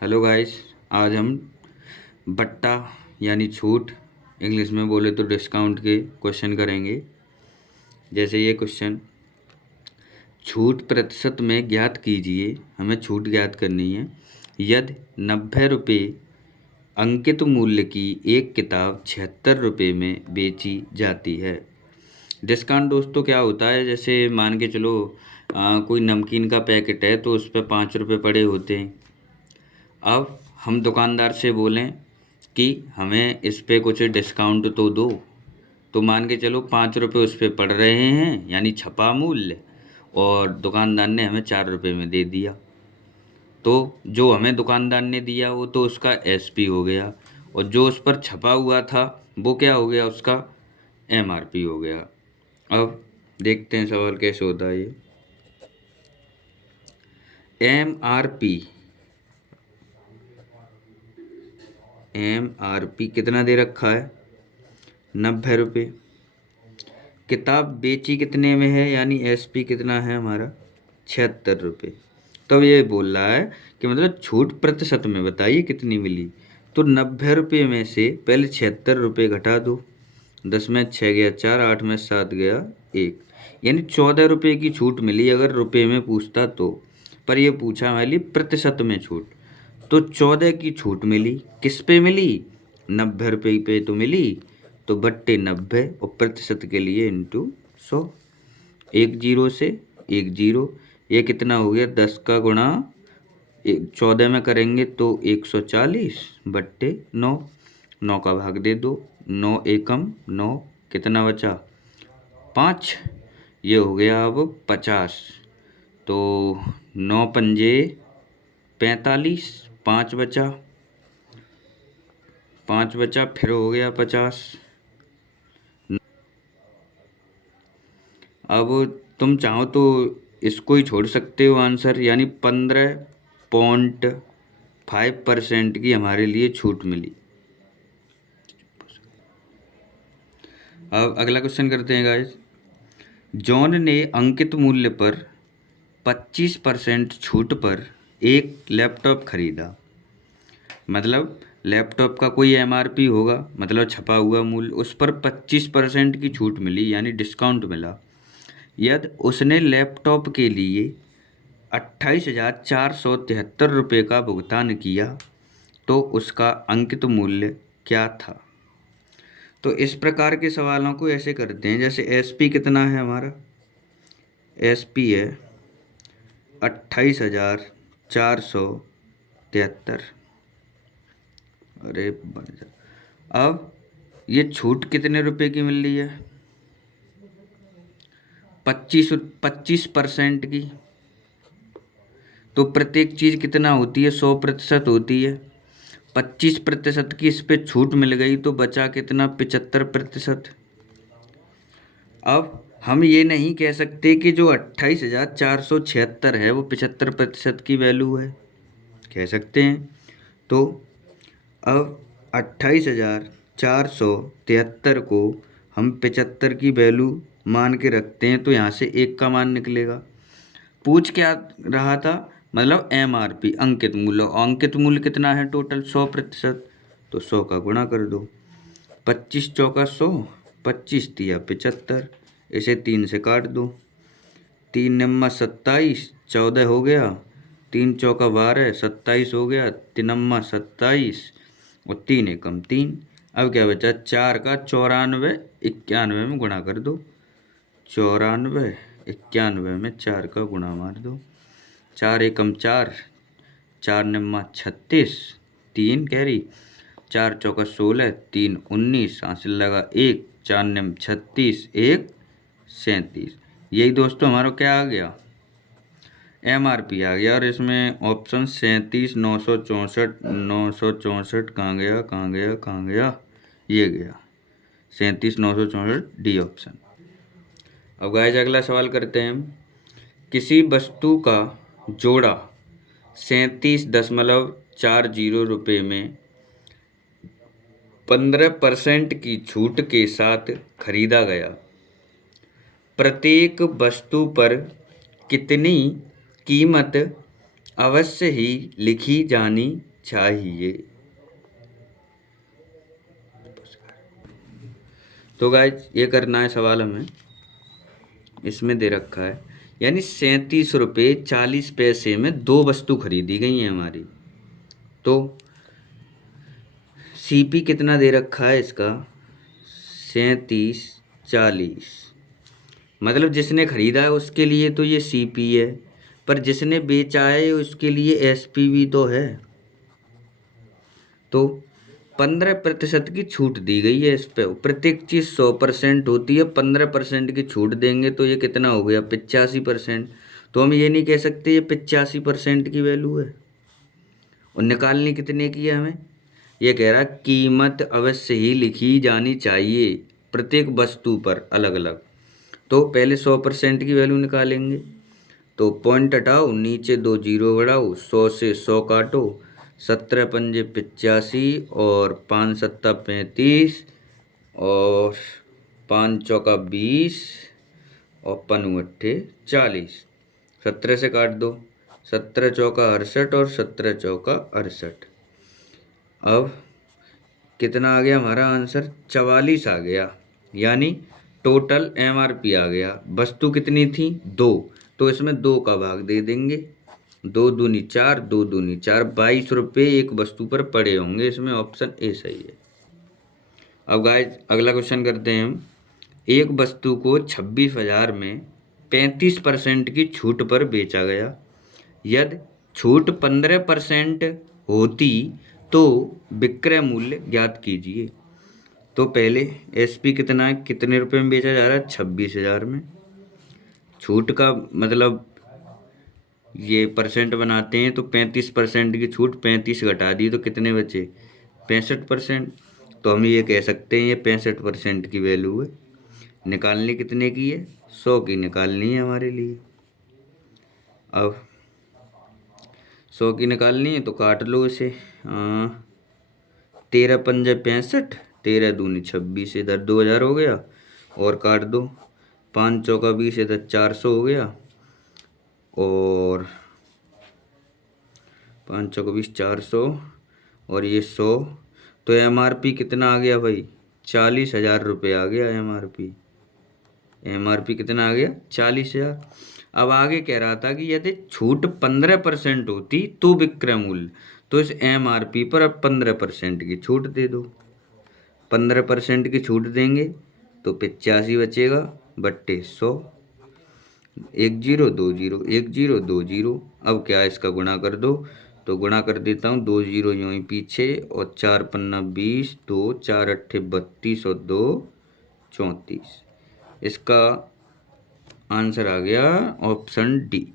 Hello guys. आज हम बट्टा यानी छूट, इंग्लिश में बोले तो डिस्काउंट के क्वेश्चन करेंगे। जैसे ये क्वेश्चन, छूट प्रतिशत में ज्ञात कीजिए। हमें छूट ज्ञात करनी है। यदि 90 रुपये अंकित मूल्य की एक किताब 76 रुपये में बेची जाती है। डिस्काउंट दोस्तों क्या होता है, जैसे मान के चलो कोई नमकीन का पैकेट है तो उस पर 5 रुपये पड़े होते हैं। अब हम दुकानदार से बोलें कि हमें इस पे कुछ डिस्काउंट तो दो, तो मान के चलो 5 रुपये उस पे पड़ रहे हैं यानी छपा मूल्य, और दुकानदार ने हमें 4 रुपये में दे दिया। तो जो हमें दुकानदार ने दिया वो तो उसका एसपी हो गया, और जो उस पर छपा हुआ था वो क्या हो गया, उसका एमआरपी हो गया। अब देखते हैं सवाल कैसे होता है ये। एमआरपी कितना दे रखा है, 90 रुपये। किताब बेची कितने में है, यानी एसपी कितना है हमारा, 76 रुपये। तो ये बोल रहा है कि मतलब छूट प्रतिशत में बताइए कितनी मिली। तो 90 रुपये में से पहले 76 रुपये घटा दो। 10 में 6 गया 4, 8 में 7 गया 1, यानी 14 रुपये की छूट मिली अगर रुपये में पूछता तो। पर ये पूछा हमारे लिए प्रतिशत में छूट, तो 14 की छूट मिली। किस पे मिली, 90 रुपये पे तो मिली। तो बट्टे 90 और प्रतिशत के लिए इंटू 100। एक जीरो से एक जीरो, ये कितना हो गया, 10 का गुणा 14 में करेंगे तो 140 बट्टे 9। 9 का भाग दे दो, 9 एकम 9, कितना बचा 5। ये हो गया अब 50। तो 9 पंजे 45, 5 बचा, 5 बचा, फिर हो गया 50। अब तुम चाहो तो इसको ही छोड़ सकते हो आंसर, यानी 15.5% की हमारे लिए छूट मिली। अब अगला क्वेश्चन करते हैं गाइस। जॉन ने अंकित मूल्य पर 25% छूट पर एक लैपटॉप खरीदा। मतलब लैपटॉप का कोई एमआरपी होगा, मतलब छपा हुआ मूल्य, उस पर 25% की छूट मिली यानी डिस्काउंट मिला। यदि उसने लैपटॉप के लिए 28,473 रुपये का भुगतान किया तो उसका अंकित मूल्य क्या था। तो इस प्रकार के सवालों को ऐसे करते हैं, जैसे एसपी कितना है हमारा, एसपी है 28,473। अरे अब ये छूट कितने रुपए की मिल रही है, 25% की। तो प्रत्येक चीज़ कितना होती है, 100% होती है। 25% की इस पे छूट मिल गई तो बचा कितना, 75%। अब हम ये नहीं कह सकते कि जो 28,476 है वो 75% की वैल्यू है, कह सकते हैं। तो अब 28,473 को हम 75 की वैल्यू मान के रखते हैं, तो यहाँ से 1 का मान निकलेगा। पूछ क्या रहा था, मतलब एमआरपी अंकित मूल्य, अंकित मूल्य कितना है टोटल, 100%। तो 100 का गुणा कर दो, 25 चौका 100, 25 तिया 75, इसे 3 से काट दो। 3 नम्मा 27, 14 हो गया, 3 चौका 12, 27 हो गया, 3 नम्मा 27 और 3 एकम 3। अब क्या बचा, 4 का 94 91 में गुणा कर दो। 94 91 में 4 का गुणा मार दो। 4 एकम 4, 4 नम्मा 36, 3 कैरी, 4 चौका 16, 3 19, हासिल लगा 1, 4 नम 36, 1 37। यही दोस्तों हमारा क्या आ गया, एमआरपी आ गया। और इसमें ऑप्शन 37,964 कहाँ गया कहाँ गया कहाँ गया, ये गया 37,964 डी ऑप्शन। अब गाइस अगला सवाल करते हैं हम। किसी वस्तु का जोड़ा 37.40 में 15% की छूट के साथ खरीदा गया। प्रत्येक वस्तु पर कितनी कीमत अवश्य ही लिखी जानी चाहिए। तो गाइस ये करना है सवाल हमें, इसमें दे रखा है यानी 37 रुपये 40 पैसे में 2 वस्तु खरीदी गई हैं हमारी। तो सीपी कितना दे रखा है इसका 37 40, मतलब जिसने खरीदा है उसके लिए तो ये सीपी है, पर जिसने बेचा है उसके लिए एसपी भी तो है। तो 15% की छूट दी गई है इस पे। प्रत्येक चीज़ 100% होती है, 15% की छूट देंगे तो ये कितना हो गया 85%। तो हम ये नहीं कह सकते ये 85% की वैल्यू है। और निकालनी कितने की है हमें, ये कह रहा है कीमत अवश्य ही लिखी जानी चाहिए प्रत्येक वस्तु पर अलग अलग। तो पहले 100% की वैल्यू निकालेंगे। तो पॉइंट हटाओ, नीचे 2 जीरो बढ़ाओ, 100 से 100 काटो, 17 पंजे 85 और 5 सत्ता 35 और 5 चौका 20 और 5 अट्ठे 40। 17 से काट दो, 17 चौका 68 और 17 चौका 68। अब कितना आ गया हमारा आंसर 44 आ गया, यानी टोटल एमआरपी आ गया। वस्तु कितनी थी 2, तो इसमें 2 का भाग दे देंगे, 2 दूनी 4, 2 दूनी 4, 22 रुपये एक वस्तु पर पड़े होंगे। इसमें ऑप्शन ए सही है। अब गाइस अगला क्वेश्चन करते हैं हम। एक वस्तु को 26,000 में 35% की छूट पर बेचा गया। यदि छूट 15% होती तो विक्रय मूल्य ज्ञात कीजिए। तो पहले एसपी कितना है, कितने रुपए में बेचा जा रहा है 26,000 में। छूट का मतलब ये परसेंट बनाते हैं तो 35% की छूट, 35 घटा दी तो कितने बचे 65%। तो हम ये कह सकते हैं ये 65% की वैल्यू है। निकालनी कितने की है 100 की निकालनी है हमारे लिए। अब 100 की निकालनी है तो काट लो इसे, 13 पंजे 65, 13 दूनी 26, इधर 2000 हो गया और काट दो, 5 चौका 20, इधर 400 हो गया और 5 चौका 20 400 और ये 100। तो एमआरपी कितना आ गया भाई 40,000 रुपये आ गया एमआरपी। एमआरपी कितना आ गया 40,000। अब आगे कह रहा था कि यदि छूट 15% होती तो विक्रय मूल्य, तो इस एमआरपी पर अब 15% की छूट दे दो। 15% की छूट देंगे तो 85 बचेगा बट्टे 100, 1 जीरो 2 जीरो 1 जीरो 2 जीरो। अब क्या इसका गुणा कर दो, तो गुणा कर देता हूँ, 2 जीरो यूँ ही पीछे और 4 पन्ना 20, 2 4 अट्ठे 32 और 2 34। इसका आंसर आ गया ऑप्शन डी।